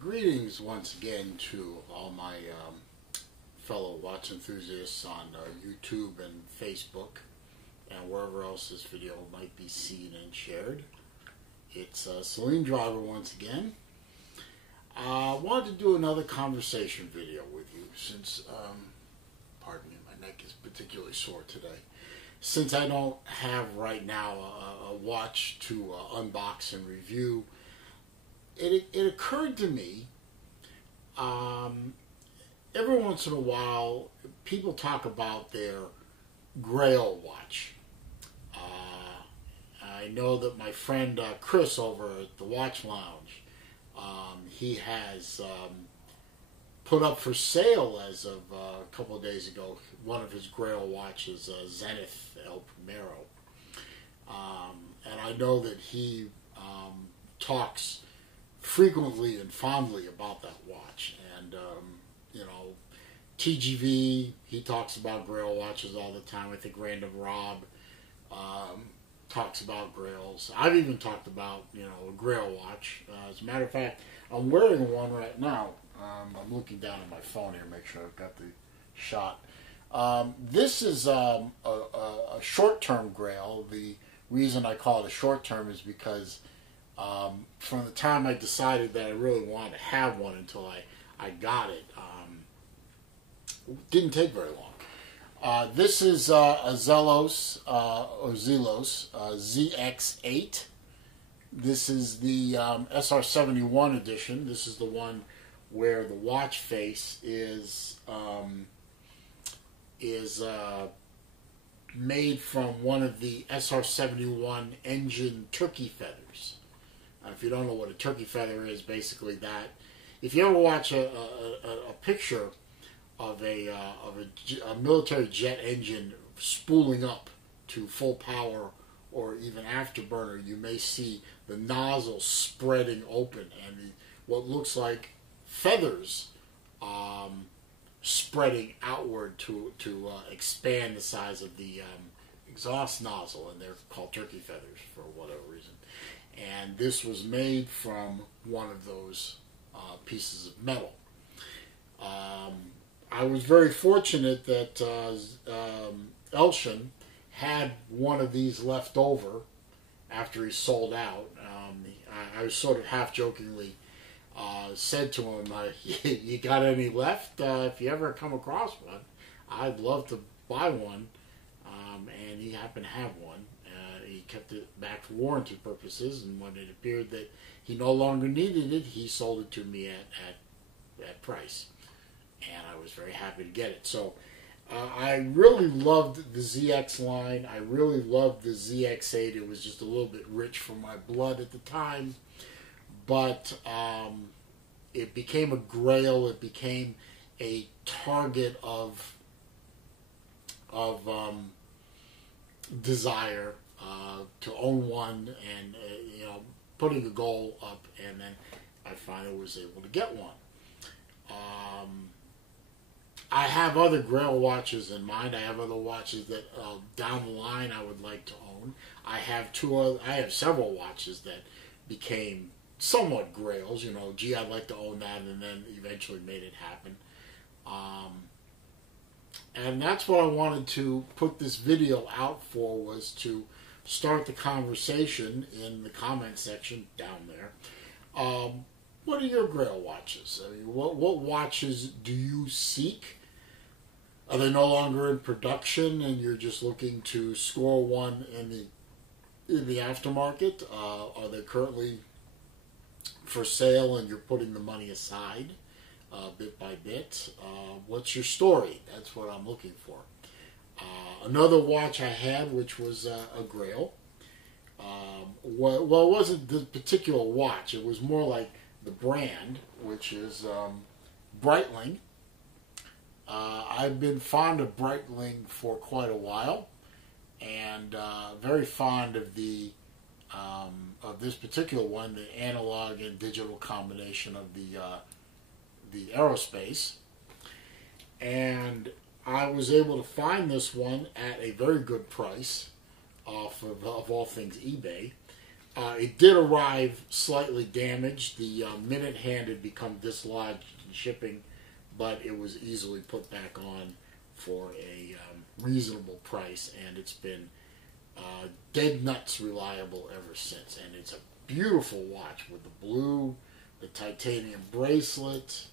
Greetings once again to all my fellow watch enthusiasts on YouTube and Facebook and wherever else this video might be seen and shared. It's Saloon Driver once again. I wanted to do another conversation video with you since, pardon me, my neck is particularly sore today. Since I don't have right now a watch to unbox and review, it occurred to me, every once in a while, people talk about their Grail Watch. I know that my friend Chris over at the Watch Lounge, he has put up for sale as of a couple of days ago one of his Grail watches, Zenith El Primero. And I know that he talks frequently and fondly about that watch, and you know, TGV, he talks about Grail watches all the time. I think Random Rob talks about Grails. I've even talked about, you know, a Grail watch. As a matter of fact, I'm wearing one right now. I'm looking down at my phone here, make sure I've got the shot. This is a short-term Grail. The reason I call it a short-term is because from the time I decided that I really wanted to have one until I got it, didn't take very long. This is a Zelos ZX8. This is the SR71 edition. This is the one where the watch face is made from one of the SR71 engine turkey feathers. If you don't know what a turkey feather is, basically that. If you ever watch a picture of a military jet engine spooling up to full power or even afterburner, you may see the nozzle spreading open and what looks like feathers spreading outward to expand the size of the exhaust nozzle, and they're called turkey feathers for whatever reason. And this was made from one of those pieces of metal. I was very fortunate that Elshin had one of these left over after he sold out. I was sort of half-jokingly said to him, you got any left? If you ever come across one, I'd love to buy one. And he happened to have one. He kept it back for warranty purposes, and when it appeared that he no longer needed it, he sold it to me at price. And I was very happy to get it. So I really loved the ZX line. I really loved the ZX8. It was just a little bit rich for my blood at the time. But it became a grail. It became a target of desire to own one, and you know, putting a goal up, and then I finally was able to get one. I have other Grail watches in mind. I have other watches that down the line I would like to own. I have several watches that became somewhat Grails. You know, gee, I'd like to own that, and then eventually made it happen. And that's what I wanted to put this video out for, was to start the conversation in the comment section down there. What are your Grail watches? I mean, what watches do you seek? Are they no longer in production and you're just looking to score one in the aftermarket? Are they currently for sale and you're putting the money aside bit by bit? What's your story? That's what I'm looking for. Another watch I had, which was a Grail. Well, it wasn't the particular watch. It was more like the brand, which is Breitling. I've been fond of Breitling for quite a while, and very fond of of this particular one, the analog and digital combination of the aerospace. And I was able to find this one at a very good price off of all things eBay. It did arrive slightly damaged. The minute hand had become dislodged in shipping, but it was easily put back on for a reasonable price, and it's been dead nuts reliable ever since. And it's a beautiful watch with the blue, the titanium bracelet,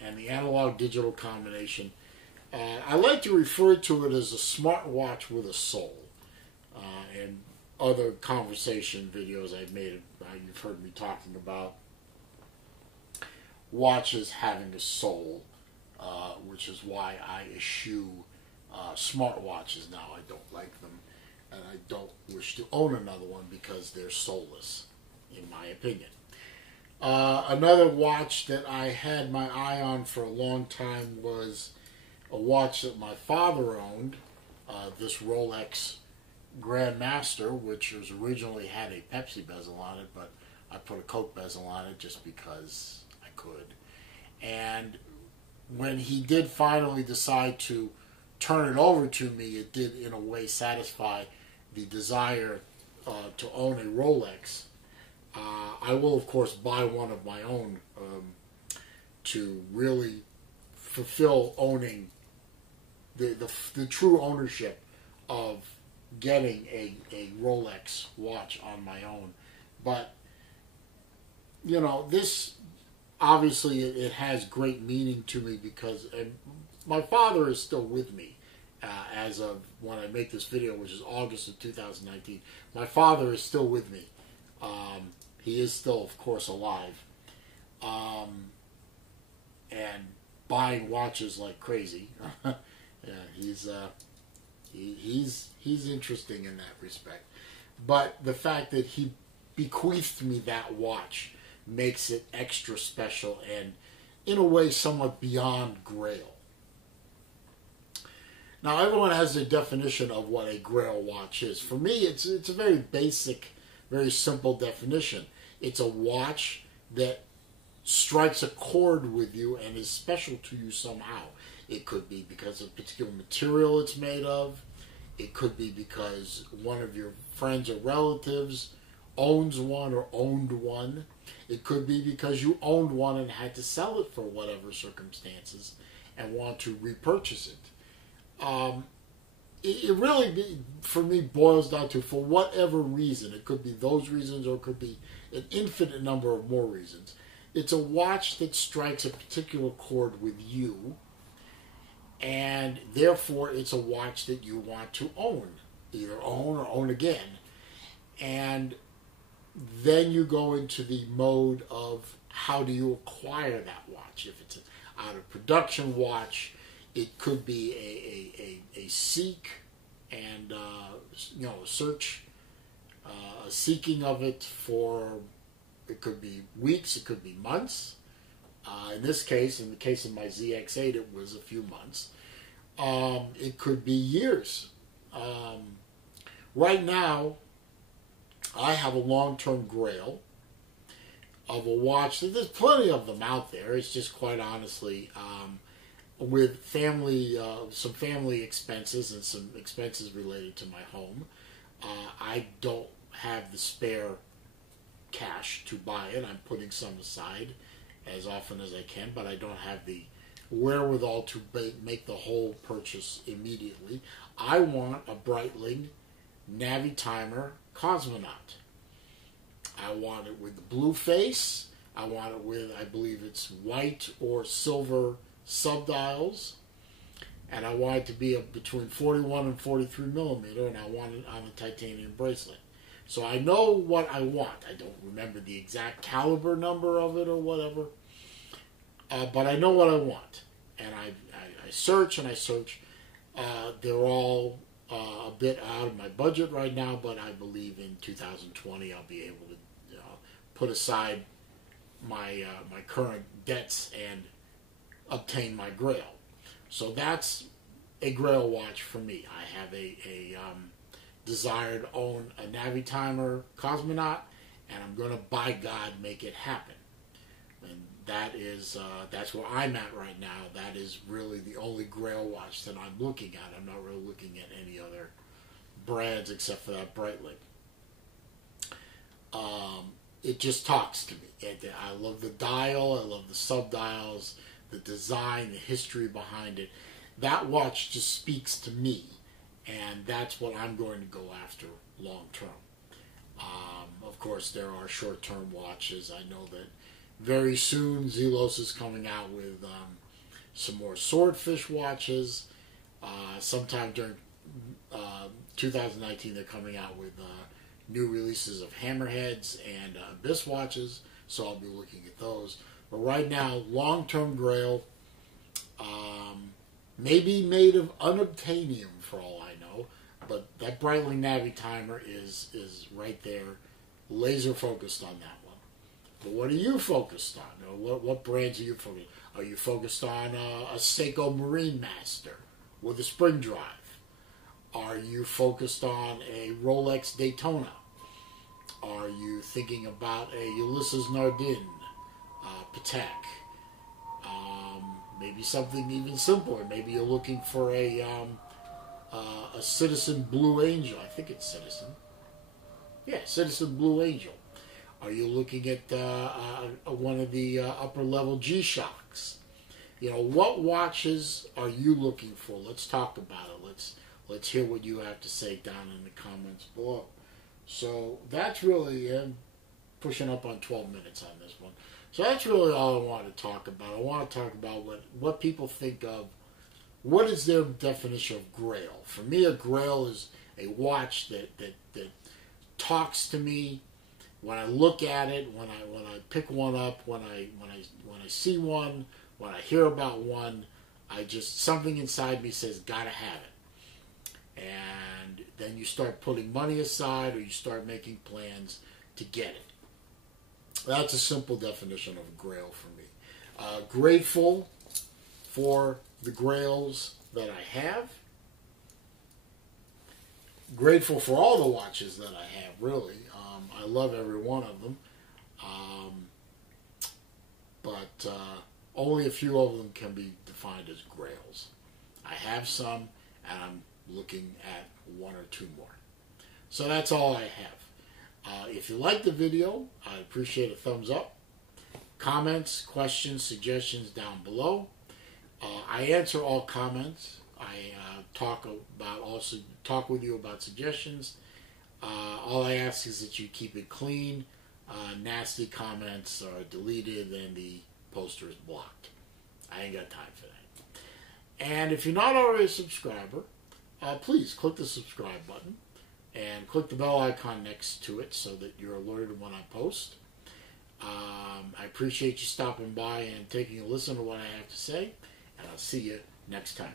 and the analog digital combination. I like to refer to it as a smartwatch with a soul. And other conversation videos I've made, you've heard me talking about watches having a soul, which is why I eschew smartwatches now. I don't like them, and I don't wish to own another one because they're soulless, in my opinion. Another watch that I had my eye on for a long time was a watch that my father owned, this Rolex Grandmaster, which was originally had a Pepsi bezel on it, but I put a Coke bezel on it just because I could. And when he did finally decide to turn it over to me, it did in a way satisfy the desire to own a Rolex. I will, of course, buy one of my own to really fulfill owning the true ownership of getting a Rolex watch on my own. But, you know, this, obviously, it has great meaning to me because my father is still with me as of when I make this video, which is August of 2019. My father is still with me. He is still, of course, alive. And buying watches like crazy. Yeah, he's interesting in that respect. But the fact that he bequeathed me that watch makes it extra special and, in a way, somewhat beyond Grail. Now, everyone has a definition of what a Grail watch is. For me, it's a very basic, very simple definition. It's a watch that strikes a chord with you and is special to you somehow. It could be because of the particular material it's made of. It could be because one of your friends or relatives owns one or owned one. It could be because you owned one and had to sell it for whatever circumstances and want to repurchase it. It really, for me, boils down to, for whatever reason, it could be those reasons or it could be an infinite number of more reasons. It's a watch that strikes a particular chord with you, and therefore it's a watch that you want to own, either own or own again. And then you go into the mode of how do you acquire that watch. If it's an out-of-production watch, it could be a seek and a search, a seeking of it for, it could be weeks, it could be months. In this case, in the case of my ZX8, it was a few months. It could be years. Right now, I have a long-term Grail of a watch. There's plenty of them out there. It's just quite honestly, with family, some family expenses and some expenses related to my home, I don't have the spare cash to buy it. I'm putting some aside as often as I can, but I don't have the wherewithal to make the whole purchase immediately. I want a Breitling Navitimer Cosmonaut. I want it with the blue face. I want it with, I believe it's white or silver subdials. And I want it to be between 41 and 43 millimeter, and I want it on a titanium bracelet. So I know what I want. I don't remember the exact caliber number of it or whatever, but I know what I want. And I search and I search. They're all a bit out of my budget right now, but I believe in 2020 I'll be able to put aside my my current debts and obtain my Grail. So that's a Grail watch for me. I have a desire to own a Navitimer Cosmonaut, and I'm going to, by God, make it happen. And that is that's where I'm at right now. That is really the only Grail watch that I'm looking at. I'm not really looking at any other brands except for that Breitling. it just talks to me. I love the dial, I love the subdials, the design, the history behind it. That watch just speaks to me, and that's what I'm going to go after long term. Of course, there are short-term watches. I know that very soon Zelos is coming out with some more swordfish watches. Sometime during 2019, they're coming out with new releases of hammerheads and abyss watches, so I'll be looking at those. But right now, long-term Grail, maybe made of unobtainium for all I know, but that Breitling Navi timer is right there, laser focused on that one. But what are you focused on? Or what brands are you focused on? Are you focused on a Seiko Marine Master with a spring drive? Are you focused on a Rolex Daytona? Are you thinking about a Ulysses Nardin Patek? Maybe something even simpler. Maybe you're looking for a Citizen Blue Angel. I think it's Citizen. Yeah, Citizen Blue Angel. Are you looking at one of the upper level G-Shocks? You know, what watches are you looking for? Let's talk about it. Let's hear what you have to say down in the comments below. So that's really pushing up on 12 minutes on this one. So that's really all I want to talk about. I want to talk about what people think of. What is their definition of Grail? For me, a Grail is a watch that talks to me. When I look at it, when I pick one up, when I see one, when I hear about one, something inside me says gotta have it. And then you start putting money aside, or you start making plans to get it. That's a simple definition of a Grail for me. Grateful for the Grails that I have. Grateful for all the watches that I have, really. I love every one of them. But only a few of them can be defined as Grails. I have some, and I'm looking at one or two more. So that's all I have. If you like the video, I appreciate a thumbs up. Comments, questions, suggestions down below. I answer all comments. I talk with you about suggestions. All I ask is that you keep it clean. Nasty comments are deleted and the poster is blocked. I ain't got time for that. And if you're not already a subscriber, please click the subscribe button and click the bell icon next to it so that you're alerted when I post. I appreciate you stopping by and taking a listen to what I have to say, and I'll see you next time.